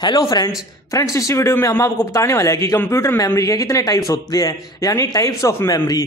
Hello friends इसी video में हम आपको बताने वाले हैं कि कंप्यूटर मेमोरी के कितने टाइप्स होते हैं, यानी टाइप्स ऑफ मेमोरी।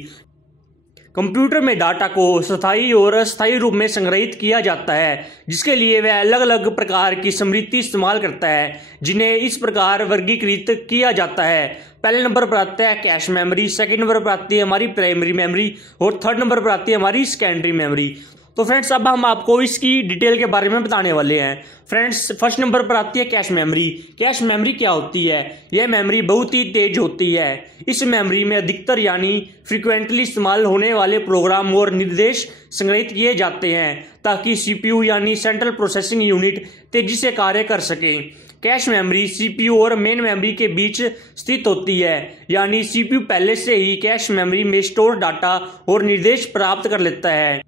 कंप्यूटर में डाटा को स्थायी और अस्थायी रूप में संग्रहित किया जाता है, जिसके लिए वह अलग अलग प्रकार की स्मृति इस्तेमाल करता है, जिन्हें इस प्रकार वर्गीकृत किया जाता है। पहले नंबर पर आता है कैश मेमोरी, सेकंड नंबर पर आती है हमारी प्राइमरी मेमोरी और थर्ड नंबर पर आती है हमारी सेकेंडरी मेमोरी। तो फ्रेंड्स अब हम आपको इसकी डिटेल के बारे में बताने वाले हैं। फ्रेंड्स फर्स्ट नंबर पर आती है कैश मेमोरी। कैश मेमोरी क्या होती है? यह मेमोरी बहुत ही तेज होती है। इस मेमोरी में अधिकतर यानी फ्रिक्वेंटली इस्तेमाल होने वाले प्रोग्राम और निर्देश संग्रहित किए जाते हैं, ताकि सीपीयू यानी सेंट्रल प्रोसेसिंग यूनिट तेजी से कार्य कर सके। कैश मेमोरी सीपीयू और मेन मेमोरी के बीच स्थित होती है, यानी सीपीयू पहले से ही कैश मेमोरी में स्टोर डाटा और निर्देश प्राप्त कर लेता है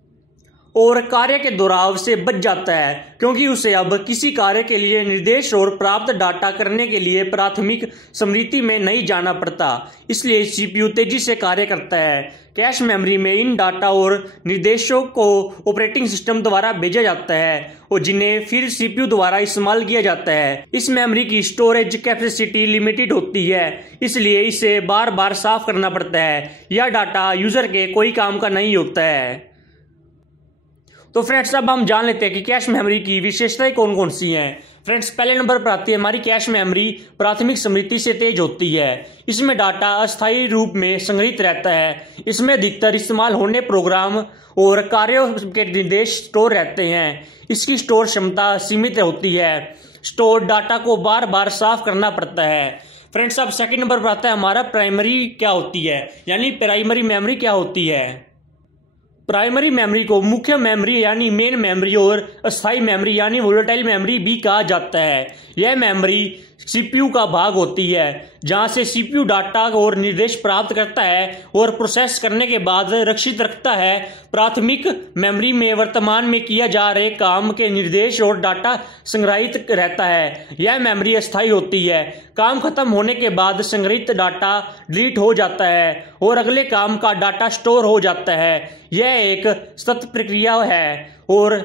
और कार्य के दोहराव से बच जाता है, क्योंकि उसे अब किसी कार्य के लिए निर्देश और प्राप्त डाटा करने के लिए प्राथमिक स्मृति में नहीं जाना पड़ता। इसलिए सीपीयू तेजी से कार्य करता है। कैश मेमोरी में इन डाटा और निर्देशों को ऑपरेटिंग सिस्टम द्वारा भेजा जाता है और जिन्हें फिर सीपीयू द्वारा इस्तेमाल किया जाता है। इस मेमोरी की स्टोरेज कैपेसिटी लिमिटेड होती है, इसलिए इसे बार बार साफ करना पड़ता है। यह डाटा यूजर के कोई काम का नहीं होता है। तो फ्रेंड्स अब हम जान लेते हैं कि कैश मेमोरी की विशेषताएं कौन कौन सी हैं। फ्रेंड्स पहले नंबर पर आती है हमारी कैश मेमोरी प्राथमिक स्मृति से तेज होती है। इसमें डाटा अस्थायी रूप में संग्रहित रहता है। इसमें अधिकतर इस्तेमाल होने प्रोग्राम और कार्यों के निर्देश स्टोर रहते हैं। इसकी स्टोर क्षमता सीमित होती है। स्टोर डाटा को बार बार साफ करना पड़ता है। फ्रेंड्स अब सेकंड नंबर पर आता है हमारा प्राइमरी क्या होती है, यानी प्राइमरी मेमोरी क्या होती है। प्राइमरी मेमोरी को मुख्य मेमोरी यानी मेन मेमोरी और अस्थायी मेमोरी यानी वोलेटाइल मेमोरी भी कहा जाता है। यह मेमोरी सीपीयू का भाग होती है, जहां से सीपीयू डाटा और निर्देश प्राप्त करता है और प्रोसेस करने के बाद रक्षित रखता है। प्राथमिक मेमोरी में वर्तमान में किया जा रहे काम के निर्देश और डाटा संग्रहित रहता है। यह मेमोरी अस्थायी होती है। काम खत्म होने के बाद संग्रहित डाटा डिलीट हो जाता है और अगले काम का डाटा स्टोर हो जाता है। यह एक सतत प्रक्रिया है और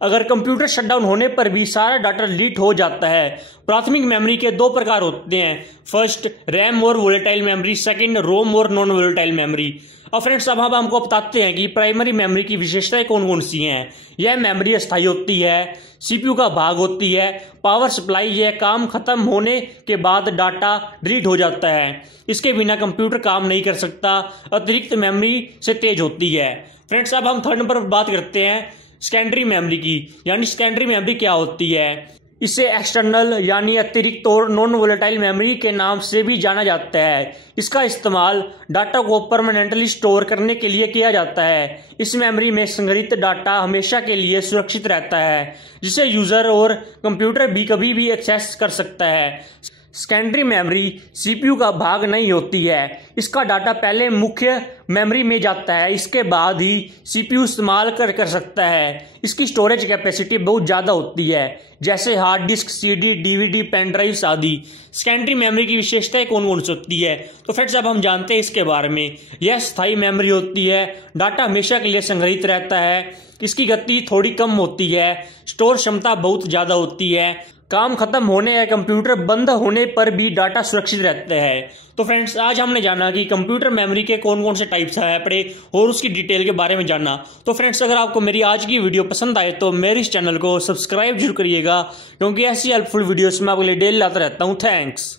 अगर कंप्यूटर शटडाउन होने पर भी सारा डाटा डिलीट हो जाता है। प्राथमिक मेमोरी के दो प्रकार होते हैं, फर्स्ट रैम और वोलेटाइल मेमोरी, सेकंड रोम और नॉन वोलेटाइल मेमोरी। अब फ्रेंड्स अब हम आपको बताते हैं कि प्राइमरी मेमोरी की विशेषताएं कौन कौन सी हैं। यह मेमोरी अस्थायी होती है, सीपीयू का भाग होती है, पावर सप्लाई, यह काम खत्म होने के बाद डाटा डिलीट हो जाता है। इसके बिना कंप्यूटर काम नहीं कर सकता। अतिरिक्त मेमोरी से तेज होती है। फ्रेंड्स अब हम थर्ड नंबर पर बात करते हैं सेकेंडरी मेमोरी की, यानी सेकेंडरी मेमोरी क्या होती है। इसे एक्सटर्नल यानी अतिरिक्त और नॉन वोलेटाइल मेमोरी के नाम से भी जाना जाता है। इसका इस्तेमाल डाटा को परमानेंटली स्टोर करने के लिए किया जाता है। इस मेमोरी में संग्रहित डाटा हमेशा के लिए सुरक्षित रहता है, जिसे यूजर और कंप्यूटर भी कभी भी एक्सेस कर सकता है। सेकेंडरी मेमोरी सीपीयू का भाग नहीं होती है। इसका डाटा पहले मुख्य मेमोरी में जाता है, इसके बाद ही सीपीयू इस्तेमाल कर सकता है। इसकी स्टोरेज कैपेसिटी बहुत ज़्यादा होती है, जैसे hard disk, CD, DVD, pen drives आदि। सेकेंडरी मेमोरी की विशेषताएं कौन कौन सी होती है? तो फ्रेंड्स अब हम जानते हैं इसके बारे में। यह स्थायी मेमोरी होती है। डाटा हमेशा के लिए संग्रहित रहता है। इसकी गति थोड़ी कम होती है। स्टोर क्षमता बहुत ज़्यादा होती है। काम खत्म होने या कंप्यूटर बंद होने पर भी डाटा सुरक्षित रहता है। तो फ्रेंड्स आज हमने जाना कि कंप्यूटर मेमोरी के कौन कौन से टाइप्स हैं पढ़े और उसकी डिटेल के बारे में जाना। तो फ्रेंड्स अगर आपको मेरी आज की वीडियो पसंद आए तो मेरे इस चैनल को सब्सक्राइब जरूर करिएगा, क्योंकि ऐसी हेल्पफुल वीडियोस मैं आपके लिए डेली लाता रहता हूँ। थैंक्स।